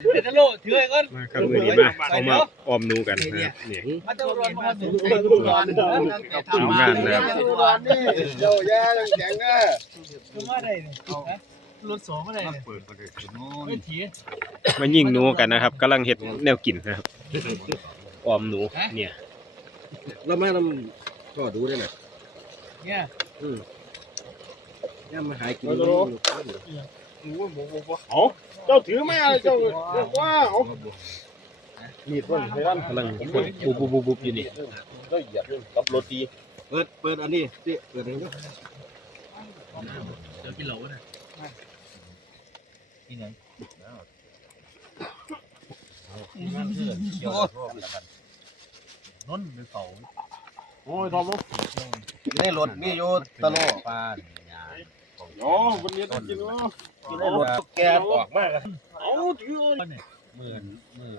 เดี๋ยวจะโลถือไอ้ก้อน มาครับมือนี้มาเอามาออมหนูกันนะครับเนี่ย มาตะรอนมาถึง ทีมงานนะครับ นี่เจ้าแย่ยังแข็งอ่ะ คือมาได้เนี่ยรถสองมาได้เนี่ย เปิดประเด็นโน่ ไม่ น ถี มายิงหนูกันนะครับกำลังเฮ็ดแนวกินนะครับออมหนูเนี่ย แล้วแม่ลำก็ดูได้ไหม เนี่ย ย่ามาหายกิน เอาเจ้าถือแม่เจ้าว่าเอามีดมันให้รัน กำลังบุบอยู่นี่ เจ้าเหยียบกับโรตี เปิดอันนี้สิเปิดอันนี้ เดี๋ยวกินเหล้าเนี่ยนี่ไหนนนหรือเสา โอ้ยทอมลูก ในรถมีอยู่ตะโล ปลา โอ้วันนี้กินวะ ในรถแกออกมาก เอาถือ เนี่ย มือ